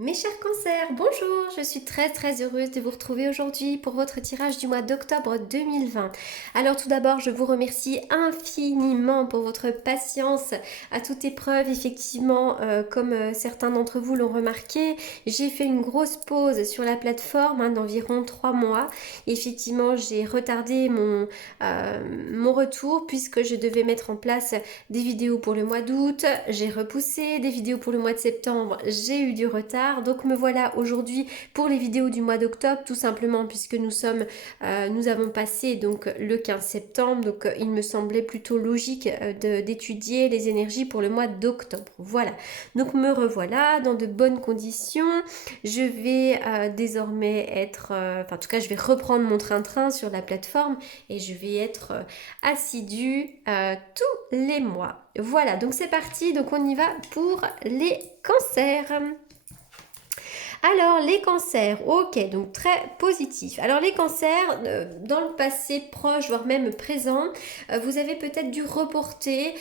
Mes chers cancers, bonjour, je suis très heureuse de vous retrouver aujourd'hui pour votre tirage du mois d'octobre 2020. Alors tout d'abord, je vous remercie infiniment pour votre patience à toute épreuve. Effectivement, comme certains d'entre vous l'ont remarqué, j'ai fait une grosse pause sur la plateforme d'environ 3 mois. Effectivement, j'ai retardé mon retour puisque je devais mettre en place des vidéos pour le mois d'août, j'ai repoussé des vidéos pour le mois de septembre, j'ai eu du retard. Donc me voilà aujourd'hui pour les vidéos du mois d'octobre, tout simplement puisque nous avons passé donc le 15 septembre, donc il me semblait plutôt logique d'étudier les énergies pour le mois d'octobre. Voilà, donc me revoilà dans de bonnes conditions. Je vais désormais en tout cas je vais reprendre mon train-train sur la plateforme et je vais être assidue tous les mois. Voilà, donc c'est parti, donc on y va pour les cancers. Alors, les cancers, ok, donc très positif. Alors, les cancers, dans le passé proche, voire même présent, vous avez peut-être dû reporter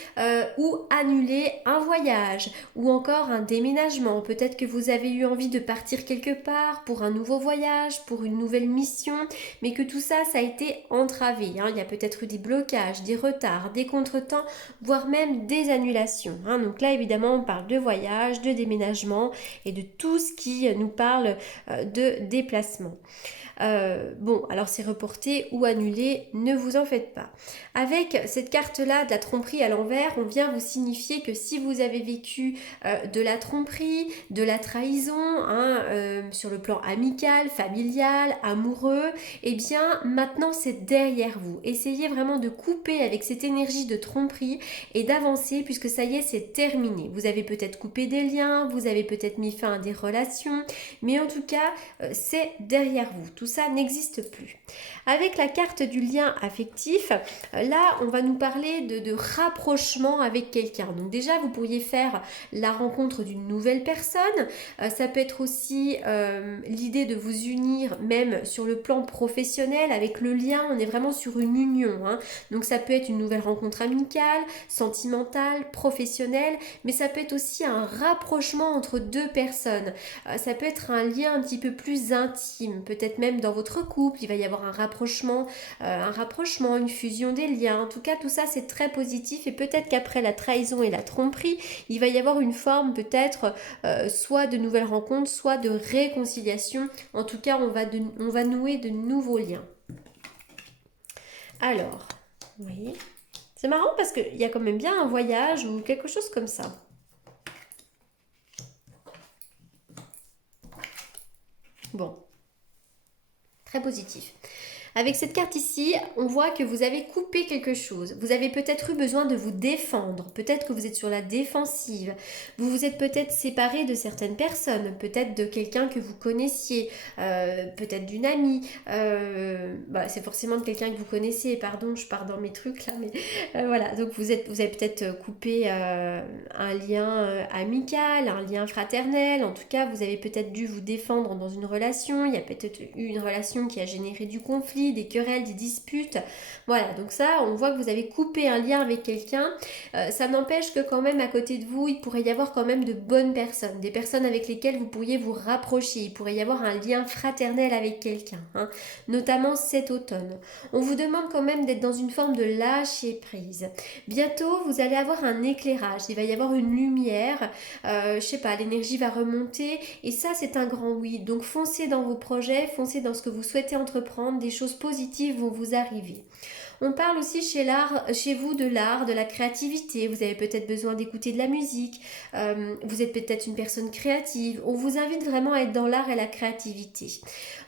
ou annuler un voyage ou encore un déménagement. Peut-être que vous avez eu envie de partir quelque part pour un nouveau voyage, pour une nouvelle mission, mais que tout ça, ça a été entravé. Il y a peut-être eu des blocages, des retards, des contretemps, voire même des annulations. Donc là, évidemment, on parle de voyage, de déménagement et de tout ce qui nous parle de déplacement. Bon, alors c'est reporté ou annulé, ne vous en faites pas. Avec cette carte-là de la tromperie à l'envers, on vient vous signifier que si vous avez vécu de la tromperie, de la trahison, sur le plan amical, familial, amoureux, eh bien maintenant c'est derrière vous. Essayez vraiment de couper avec cette énergie de tromperie et d'avancer puisque ça y est, c'est terminé. Vous avez peut-être coupé des liens, vous avez peut-être mis fin à des relations, mais en tout cas, c'est derrière vous. Tout ça n'existe plus. Avec la carte du lien affectif, là, on va nous parler de rapprochement avec quelqu'un. Donc déjà, vous pourriez faire la rencontre d'une nouvelle personne. Ça peut être aussi l'idée de vous unir même sur le plan professionnel avec le lien. On est vraiment sur une union. Donc ça peut être une nouvelle rencontre amicale, sentimentale, professionnelle, mais ça peut être aussi un rapprochement entre deux personnes. Ça peut être un lien un petit peu plus intime, peut-être même dans votre couple, il va y avoir un rapprochement, une fusion des liens. En tout cas, tout ça c'est très positif et peut-être qu'après la trahison et la tromperie, il va y avoir une forme peut-être soit de nouvelles rencontres, soit de réconciliation. En tout cas, on va nouer de nouveaux liens. Alors, oui, c'est marrant parce qu'il y a quand même bien un voyage ou quelque chose comme ça. Bon, très positif. Avec cette carte ici, on voit que vous avez coupé quelque chose. Vous avez peut-être eu besoin de vous défendre. Peut-être que vous êtes sur la défensive. Vous vous êtes peut-être séparé de certaines personnes. Peut-être de quelqu'un que vous connaissiez. Peut-être d'une amie. C'est forcément de quelqu'un que vous connaissez. Pardon, je pars dans mes trucs là. Mais voilà. Donc vous avez peut-être coupé un lien amical, un lien fraternel. En tout cas, vous avez peut-être dû vous défendre dans une relation. Il y a peut-être eu une relation qui a généré du conflit, des querelles, des disputes. Voilà, donc ça, on voit que vous avez coupé un lien avec quelqu'un. Ça n'empêche que quand même à côté de vous, il pourrait y avoir quand même de bonnes personnes, des personnes avec lesquelles vous pourriez vous rapprocher. Il pourrait y avoir un lien fraternel avec quelqu'un, notamment cet automne. On vous demande quand même d'être dans une forme de lâcher prise. Bientôt, vous allez avoir un éclairage, il va y avoir une lumière, je sais pas, l'énergie va remonter et ça, c'est un grand oui. Donc foncez dans vos projets, foncez dans ce que vous souhaitez entreprendre, des choses positives vont vous arriver. On parle aussi chez vous de l'art, de la créativité. Vous avez peut-être besoin d'écouter de la musique. Vous êtes peut-être une personne créative. On vous invite vraiment à être dans l'art et la créativité.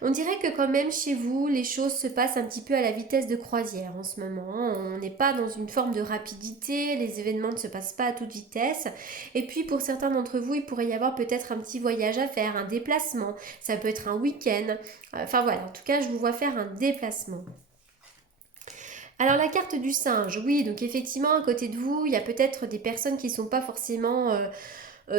On dirait que quand même chez vous, les choses se passent un petit peu à la vitesse de croisière en ce moment. On n'est pas dans une forme de rapidité. Les événements ne se passent pas à toute vitesse. Et puis pour certains d'entre vous, il pourrait y avoir peut-être un petit voyage à faire, un déplacement. Ça peut être un week-end. Enfin voilà, en tout cas, je vous vois faire un déplacement. Alors la carte du singe, oui, donc effectivement à côté de vous, il y a peut-être des personnes qui ne sont pas forcément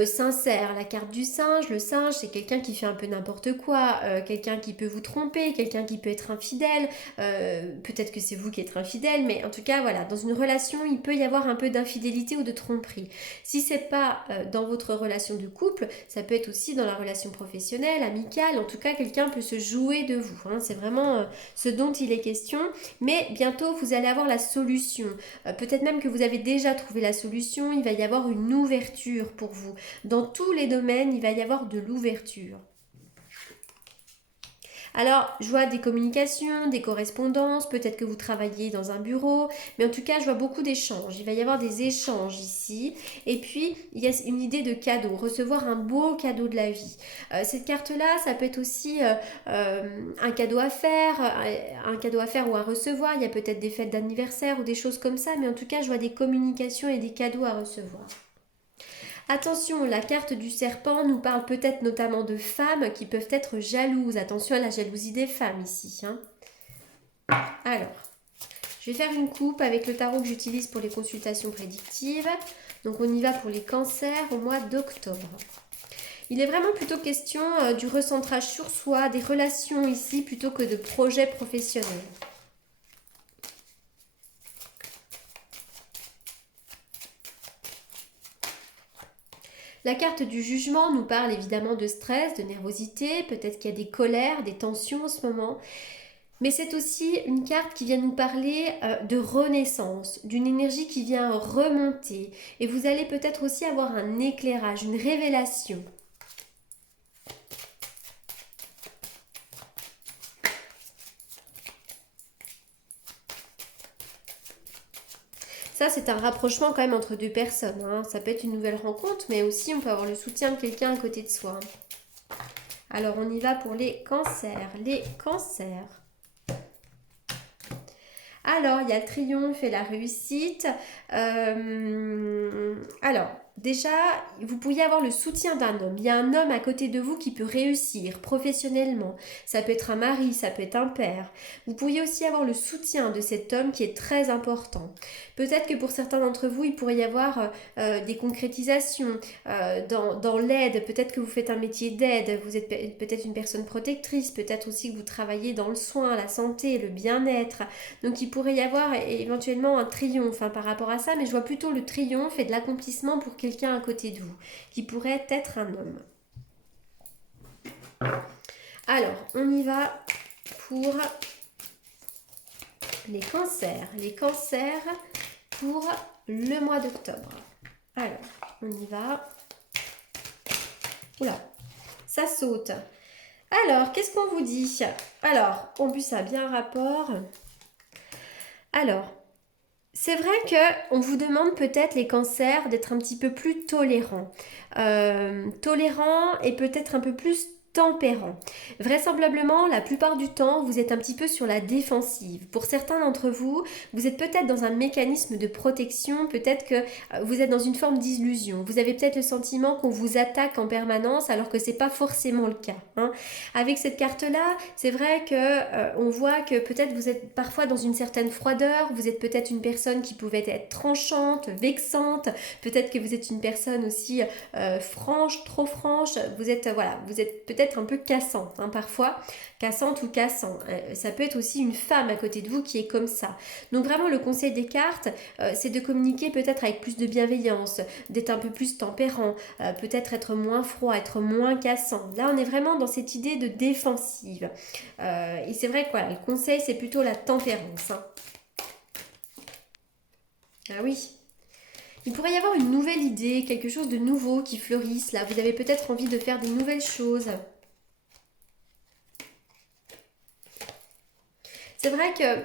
sincère. La carte du singe, le singe, c'est quelqu'un qui fait un peu n'importe quoi, quelqu'un qui peut vous tromper, quelqu'un qui peut être infidèle. Peut-être que c'est vous qui êtes infidèle, mais en tout cas, voilà, dans une relation, il peut y avoir un peu d'infidélité ou de tromperie. Si c'est pas dans votre relation de couple, ça peut être aussi dans la relation professionnelle, amicale. En tout cas, quelqu'un peut se jouer de vous. Hein. C'est vraiment ce dont il est question. Mais bientôt, vous allez avoir la solution. Peut-être même que vous avez déjà trouvé la solution. Il va y avoir une ouverture pour vous. Dans tous les domaines, il va y avoir de l'ouverture. Alors, je vois des communications, des correspondances, peut-être que vous travaillez dans un bureau, mais en tout cas, je vois beaucoup d'échanges. Il va y avoir des échanges ici. Et puis, il y a une idée de cadeau, recevoir un beau cadeau de la vie. Cette carte-là, ça peut être aussi un cadeau à faire, un cadeau à faire ou à recevoir. Il y a peut-être des fêtes d'anniversaire ou des choses comme ça, mais en tout cas, je vois des communications et des cadeaux à recevoir. Attention, la carte du serpent nous parle peut-être notamment de femmes qui peuvent être jalouses. Attention à la jalousie des femmes ici. Hein. Alors, je vais faire une coupe avec le tarot que j'utilise pour les consultations prédictives. Donc on y va pour les cancers au mois d'octobre. Il est vraiment plutôt question du recentrage sur soi, des relations ici plutôt que de projets professionnels. La carte du jugement nous parle évidemment de stress, de nervosité, peut-être qu'il y a des colères, des tensions en ce moment. Mais c'est aussi une carte qui vient nous parler de renaissance, d'une énergie qui vient remonter. Et vous allez peut-être aussi avoir un éclairage, une révélation. Ça, c'est un rapprochement quand même entre deux personnes. Hein. Ça peut être une nouvelle rencontre, mais aussi on peut avoir le soutien de quelqu'un à côté de soi. Alors, on y va pour les cancers. Les cancers. Alors, il y a le triomphe et la réussite. Alors, déjà, vous pourriez avoir le soutien d'un homme. Il y a un homme à côté de vous qui peut réussir professionnellement. Ça peut être un mari, ça peut être un père. Vous pourriez aussi avoir le soutien de cet homme qui est très important. Peut-être que pour certains d'entre vous, il pourrait y avoir des concrétisations dans l'aide. Peut-être que vous faites un métier d'aide. Vous êtes peut-être une personne protectrice. Peut-être aussi que vous travaillez dans le soin, la santé, le bien-être. Donc il pourrait y avoir éventuellement un triomphe par rapport à ça, mais je vois plutôt le triomphe et de l'accomplissement pour quelqu'un à côté de vous, qui pourrait être un homme. Alors, on y va pour les cancers. Les cancers pour le mois d'octobre. Alors, on y va. Oula, ça saute. Alors, qu'est-ce qu'on vous dit? Alors, en plus, ça a bien un rapport. Alors, c'est vrai qu'on vous demande peut-être les cancers d'être un petit peu plus tolérants. Tolérants et peut-être un peu plus tempérants. Vraisemblablement, la plupart du temps, vous êtes un petit peu sur la défensive. Pour certains d'entre vous, vous êtes peut-être dans un mécanisme de protection, peut-être que vous êtes dans une forme d'illusion. Vous avez peut-être le sentiment qu'on vous attaque en permanence alors que c'est pas forcément le cas. Hein. Avec cette carte-là, c'est vrai que on voit que peut-être vous êtes parfois dans une certaine froideur, vous êtes peut-être une personne qui pouvait être tranchante, vexante, peut-être que vous êtes une personne aussi franche, trop franche, vous êtes peut-être un peu cassante parfois, cassante ou cassant. Ça peut être aussi une femme à côté de vous qui est comme ça. Donc vraiment le conseil des cartes, c'est de communiquer peut-être avec plus de bienveillance, d'être un peu plus tempérant, peut-être être moins froid, être moins cassant. Là on est vraiment dans cette idée de défensive. Et c'est vrai que voilà, le conseil c'est plutôt la tempérance. Hein. Ah oui. Il pourrait y avoir une nouvelle idée, quelque chose de nouveau qui fleurisse là. Vous avez peut-être envie de faire des nouvelles choses. C'est vrai que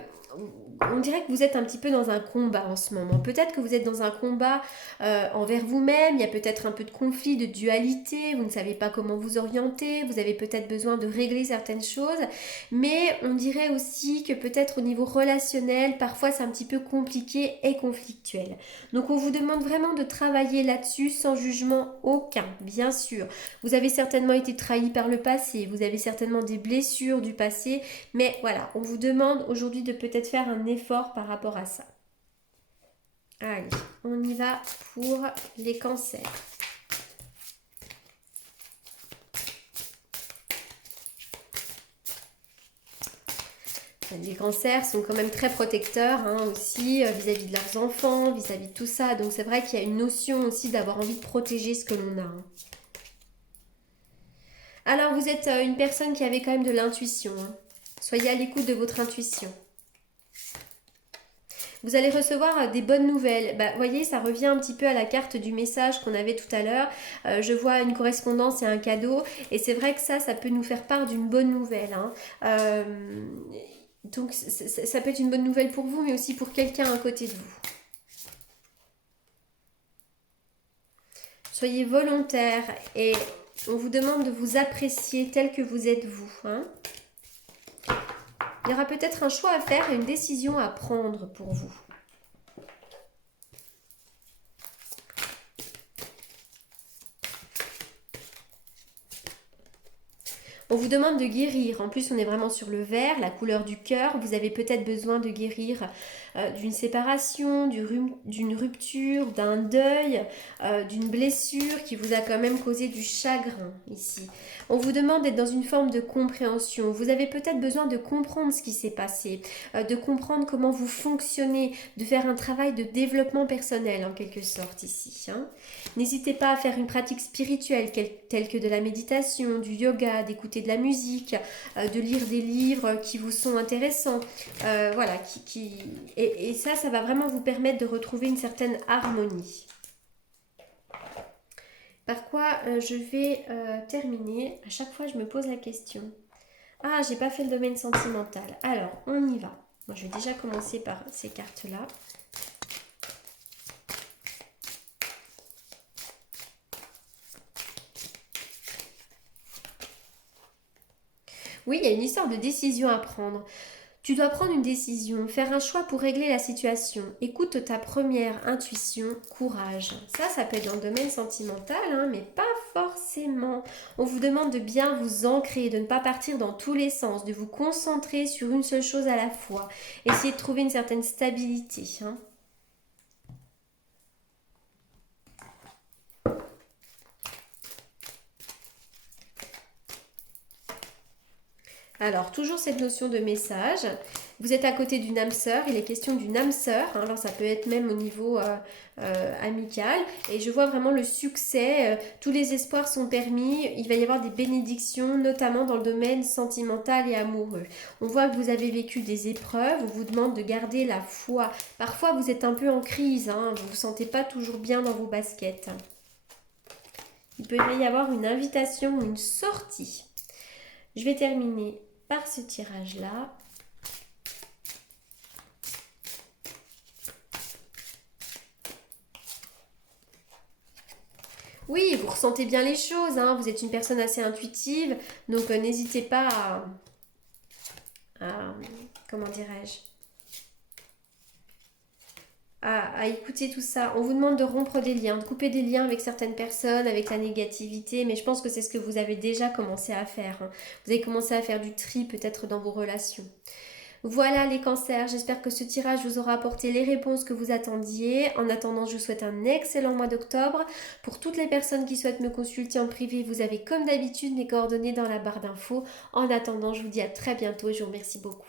on dirait que vous êtes un petit peu dans un combat en ce moment. Peut-être que vous êtes dans un combat envers vous-même. Il y a peut-être un peu de conflit, de dualité. Vous ne savez pas comment vous orienter. Vous avez peut-être besoin de régler certaines choses. Mais on dirait aussi que peut-être au niveau relationnel, parfois c'est un petit peu compliqué et conflictuel. Donc on vous demande vraiment de travailler là-dessus sans jugement aucun, bien sûr. Vous avez certainement été trahi par le passé. Vous avez certainement des blessures du passé. Mais voilà, on vous demande aujourd'hui de peut-être faire un effort par rapport à ça. Allez, on y va pour les cancers. Les cancers sont quand même très protecteurs hein, aussi vis-à-vis de leurs enfants, vis-à-vis de tout ça. Donc c'est vrai qu'il y a une notion aussi d'avoir envie de protéger ce que l'on a. Hein. Alors vous êtes une personne qui avait quand même de l'intuition. Hein. Soyez à l'écoute de votre intuition. Vous allez recevoir des bonnes nouvelles. Bah, voyez, ça revient un petit peu à la carte du message qu'on avait tout à l'heure. Je vois une correspondance et un cadeau. Et c'est vrai que ça peut nous faire part d'une bonne nouvelle. Hein. Donc ça peut être une bonne nouvelle pour vous, mais aussi pour quelqu'un à côté de vous. Soyez volontaire et on vous demande de vous apprécier tel que vous êtes vous. Hein. Il y aura peut-être un choix à faire et une décision à prendre pour vous. On vous demande de guérir. En plus, on est vraiment sur le vert, la couleur du cœur. Vous avez peut-être besoin de guérir d'une séparation, d'une rupture, d'un deuil, d'une blessure qui vous a quand même causé du chagrin ici. On vous demande d'être dans une forme de compréhension. Vous avez peut-être besoin de comprendre ce qui s'est passé, de comprendre comment vous fonctionnez, de faire un travail de développement personnel en quelque sorte ici. Hein. N'hésitez pas à faire une pratique spirituelle telle que de la méditation, du yoga, d'écouter de la musique, de lire des livres qui vous sont intéressants. Voilà, et ça va vraiment vous permettre de retrouver une certaine harmonie. Par quoi je vais terminer. À chaque fois, je me pose la question. Ah, j'ai pas fait le domaine sentimental. Alors, on y va. Moi, je vais déjà commencer par ces cartes-là. Oui, il y a une histoire de décision à prendre. Tu dois prendre une décision, faire un choix pour régler la situation. Écoute ta première intuition, courage. Ça peut être dans le domaine sentimental, hein, mais pas forcément. On vous demande de bien vous ancrer, de ne pas partir dans tous les sens, de vous concentrer sur une seule chose à la fois. Essayez de trouver une certaine stabilité. Hein. Alors, toujours cette notion de message. Vous êtes à côté d'une âme sœur, il est question d'une âme sœur, hein, alors ça peut être même au niveau amical, et je vois vraiment le succès, tous les espoirs sont permis, il va y avoir des bénédictions, notamment dans le domaine sentimental et amoureux. On voit que vous avez vécu des épreuves, on vous demande de garder la foi. Parfois vous êtes un peu en crise, hein, vous ne vous sentez pas toujours bien dans vos baskets. Il peut y avoir une invitation ou une sortie. Je vais terminer par ce tirage-là. Oui, vous ressentez bien les choses, hein, vous êtes une personne assez intuitive, donc n'hésitez pas comment dirais-je, à écouter tout ça. On vous demande de rompre des liens, de couper des liens avec certaines personnes, avec la négativité, mais je pense que c'est ce que vous avez déjà commencé à faire. Hein. Vous avez commencé à faire du tri peut-être dans vos relations. Voilà les cancers, j'espère que ce tirage vous aura apporté les réponses que vous attendiez. En attendant, je vous souhaite un excellent mois d'octobre. Pour toutes les personnes qui souhaitent me consulter en privé, vous avez comme d'habitude mes coordonnées dans la barre d'infos. En attendant, je vous dis à très bientôt et je vous remercie beaucoup.